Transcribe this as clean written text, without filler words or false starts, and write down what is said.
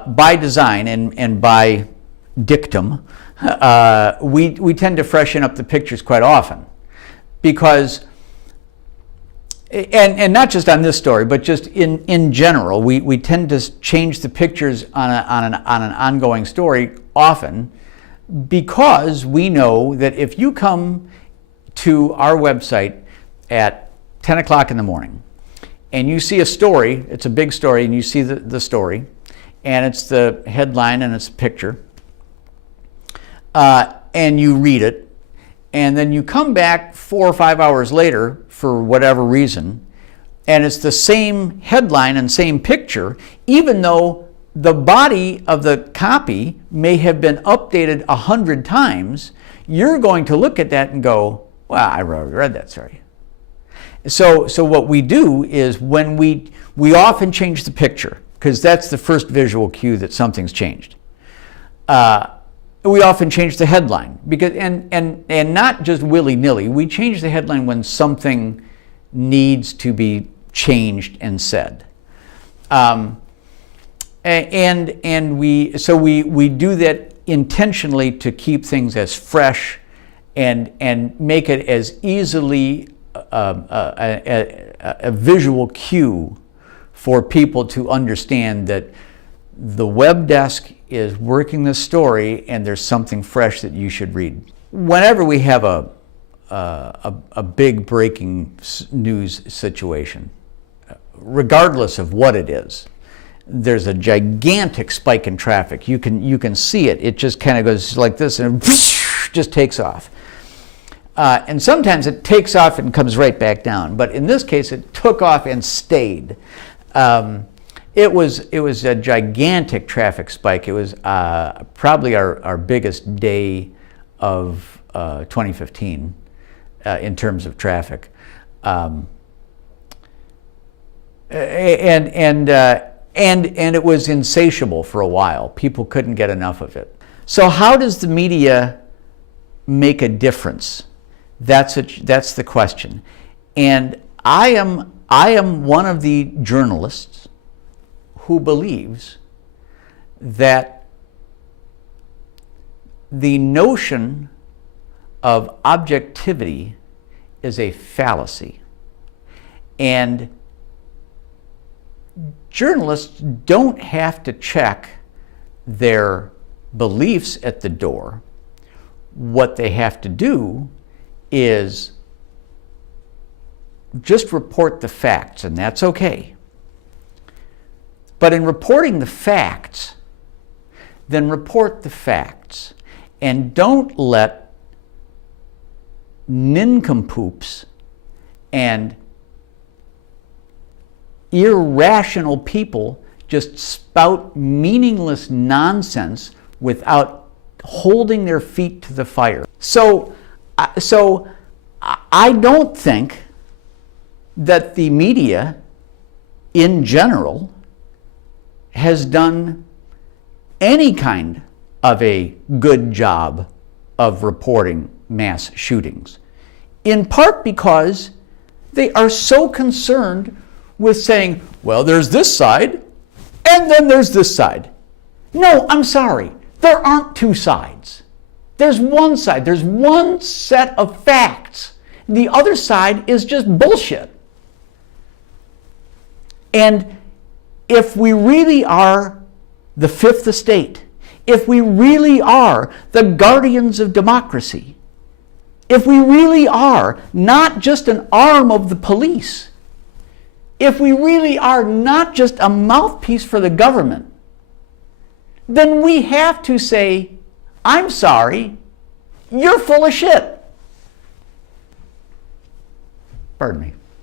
By design and by dictum, we tend to freshen up the pictures quite often because, and not just on this story, but just in general, we tend to change the pictures on an ongoing story often because we know that if you come to our website at 10 o'clock in the morning and you see a story, it's a big story, and you see the story, and it's the headline and it's a picture, and you read it, and then you come back 4 or 5 hours later for whatever reason, and it's the same headline and same picture, even though the body of the copy may have been updated 100 times, you're going to look at that and go, well, I already read that story. So what we do is when we often change the picture, because that's the first visual cue that something's changed. We often change the headline, because and not just willy-nilly. We change the headline when something needs to be changed and said. And we do that intentionally to keep things as fresh and make it as easily a visual cue for people to understand that the web desk is working the story and there's something fresh that you should read. Whenever we have a big breaking news situation, regardless of what it is, there's a gigantic spike in traffic. You can see it. It just kind of goes like this and just takes off. And sometimes it takes off and comes right back down. But in this case, it took off and stayed. It was a gigantic traffic spike. It was probably our biggest day of 2015 in terms of traffic. And it was insatiable for a while. People couldn't get enough of it. So how does the media make a difference? That's the question. And I am one of the journalists who believes that the notion of objectivity is a fallacy. And journalists don't have to check their beliefs at the door. What they have to do is just report the facts, and that's okay. But in reporting the facts, then report the facts, and don't let nincompoops and irrational people just spout meaningless nonsense without holding their feet to the fire. So I don't think that the media in general has done any kind of a good job of reporting mass shootings, in part because they are so concerned with saying, well, there's this side, and then there's this side. No, I'm sorry. There aren't two sides. There's one side. There's one set of facts. The other side is just bullshit. And if we really are the fifth estate, if we really are the guardians of democracy, if we really are not just an arm of the police, if we really are not just a mouthpiece for the government, then we have to say, I'm sorry, you're full of shit. Pardon me.